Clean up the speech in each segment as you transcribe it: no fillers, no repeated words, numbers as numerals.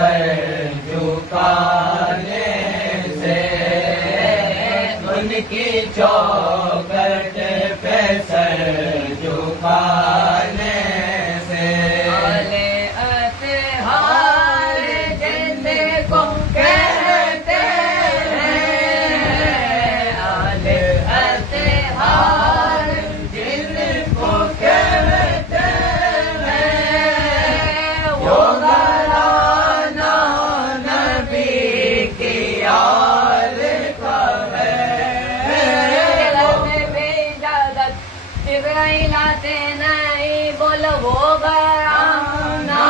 سر جھکانے سے، ان کی چوکھٹ پہ سر جھکانے سے، اطہار جن کو کہتے ہیں، اطہار جن کو کہتے ہیں، وہ گھرانہ نبی کی آل کا ہے۔ جبرائیل آتے نہیں، بولو وہ گھرانہ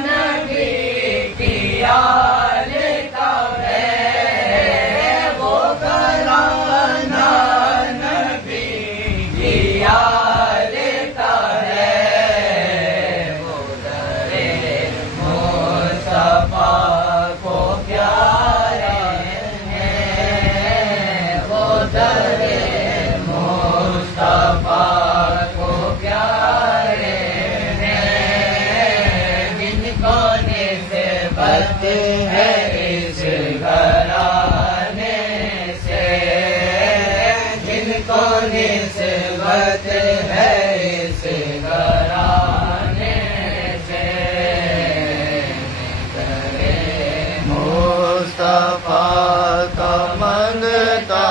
نبی کی آل کا ہے، وہ گھرانہ نبی کی آل کا ہے، وہ در مصطفیٰ کو پیارے ہیں، وہ در مصطفیٰ کو پیارے ہیں، جن کو نسبت ہے اس گھرانے سے، جن کو نسبت ہے اس گھرانے سے، مصطفیٰ کا منگتا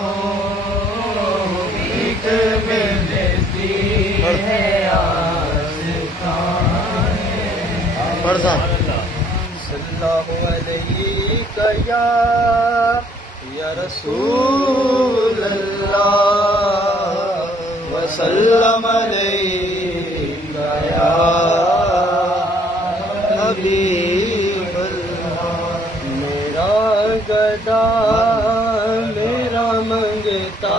ہوں، بھیک ملتی ہے صلی اللہ علیہ یا رسول اللہ، وسلم علیہ یا حبیب اللہ، میرا گدا میرا منگتا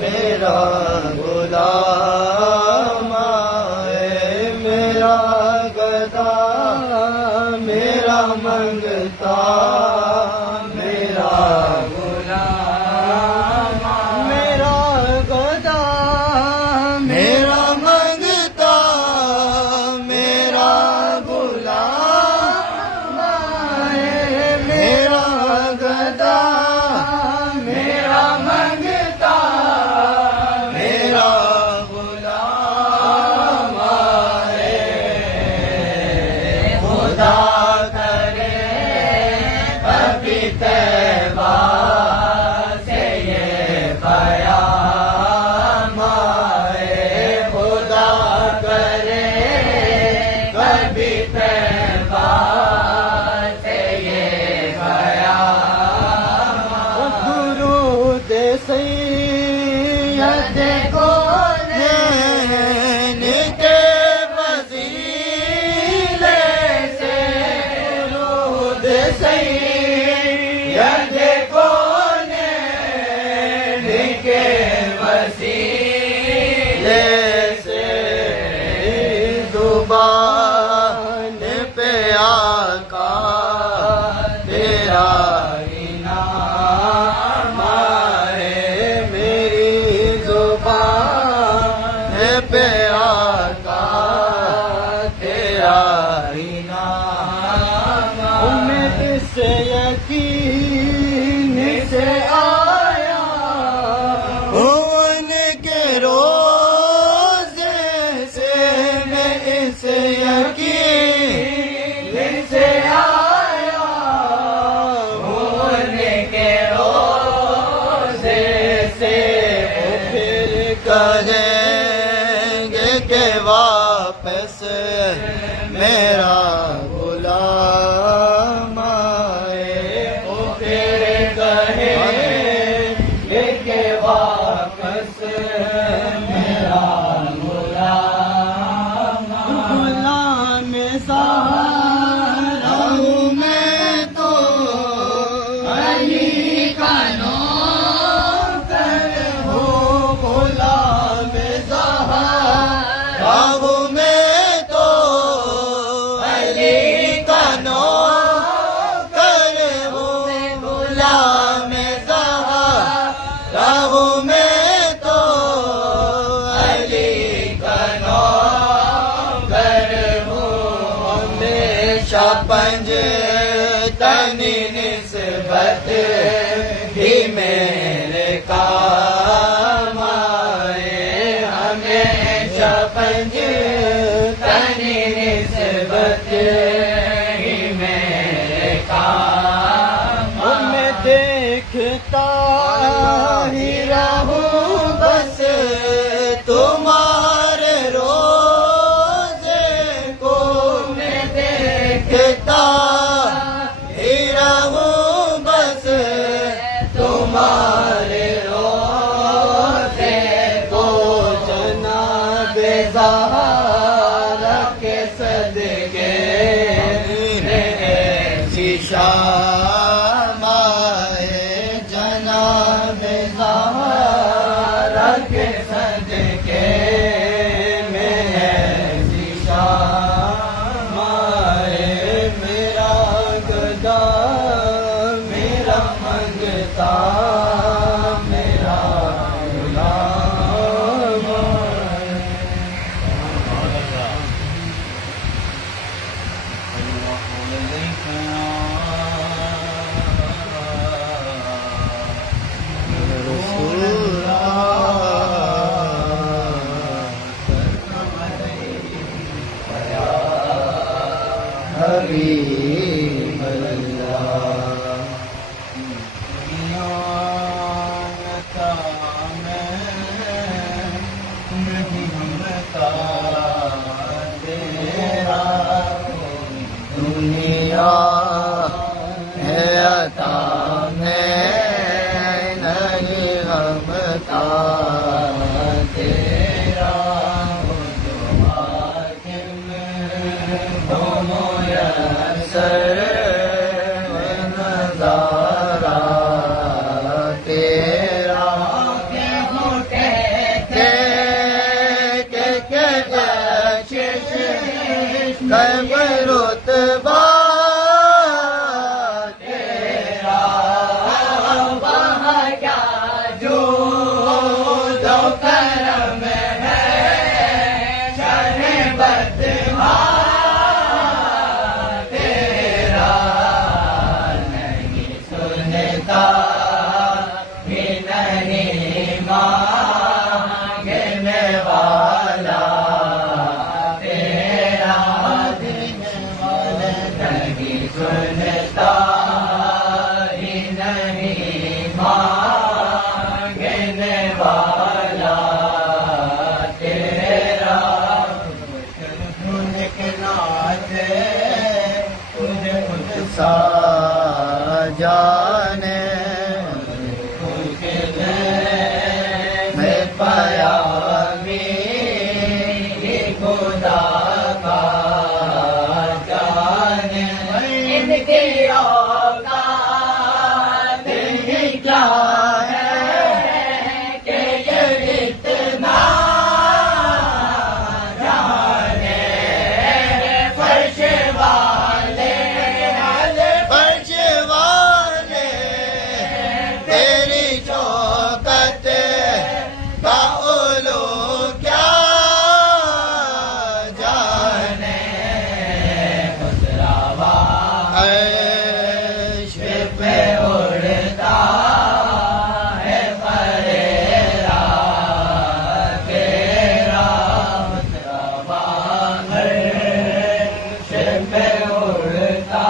میرا غلام ہے، میرا گدا میرا منگتا میرا غلام، میرا گدا میرا منگتا میرا غلام ہے، میرا گدا میرا منگتا میرا غلام ہے، خدا طیبہ سے یہ پیام آئے، خدا کرے کبھی طیبہ سے یہ پیام آئے، درود سید کونین کے وسیلے سے، درود سید زبان پہ آقا تیرا انعام ہے، میری زبان پہ آقا تیرا انعام، امید سے یقین پنج تنی نسبت ہی میرے کام آئے ہمیشہ پنج تنی نسبت ہی میرے کام میں دیکھتا ہی رہوں بس تمہارے روزے کو میں دیکھتا ہی رہوں بس تمہارے روزے کو جناب زہرا کے صدقے ایسی شام آئے جناب زہرا کے صدقے میں ایسی شام آئے میرا گدا میرا منگتا میرا غلام رسول حبیب اللہ نتا میں نہیں ہمتا تیرا دنیا ہے عطا میں نہیں ہمتا تیرا سر نظارہ تیرا کہتے کہ کب رتبہ تیرا وہاں کیا جو کرم ہے شان بدماں بھی نہیں مانگنے والا تیرا نہیں سنتا ہی نہیں مانگنے والا تیرا تجھے خود سا جانے میں پایا خدا کا جانے ان کی اوقات ہی کیا ہے کہ یہ اتنا جانے فرش والے فرش والے تیری چوکت کا اولو کیا جانے خسروا عیش پہ اڑتا ہے پریرا تیرا خسروا عیش پہ اڑتا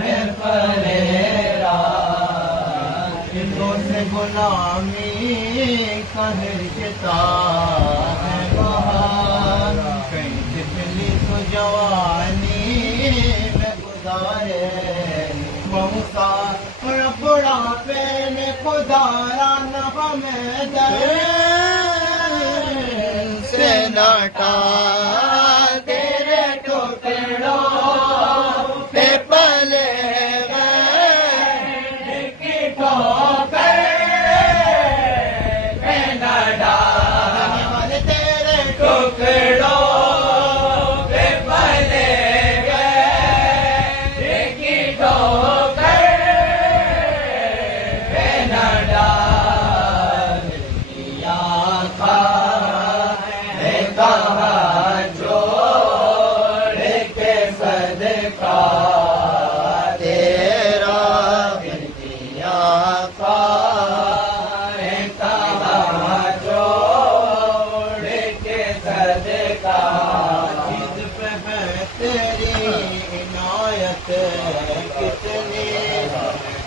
ہے پریرا سے غلامی قہر کتا ہے بہار کہیں پچھلی تو جوانی میں گزارے بہت بڑھاپے میں خدارا نہ ہمیں در سے لٹا تیرے ٹکڑوں پہ پلے رحمت کتنی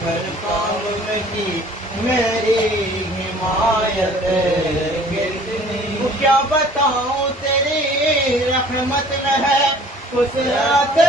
ہر کام میں کی میری حمایت کتنی کیا بتاؤں تیری رحمت میں ہے وسعت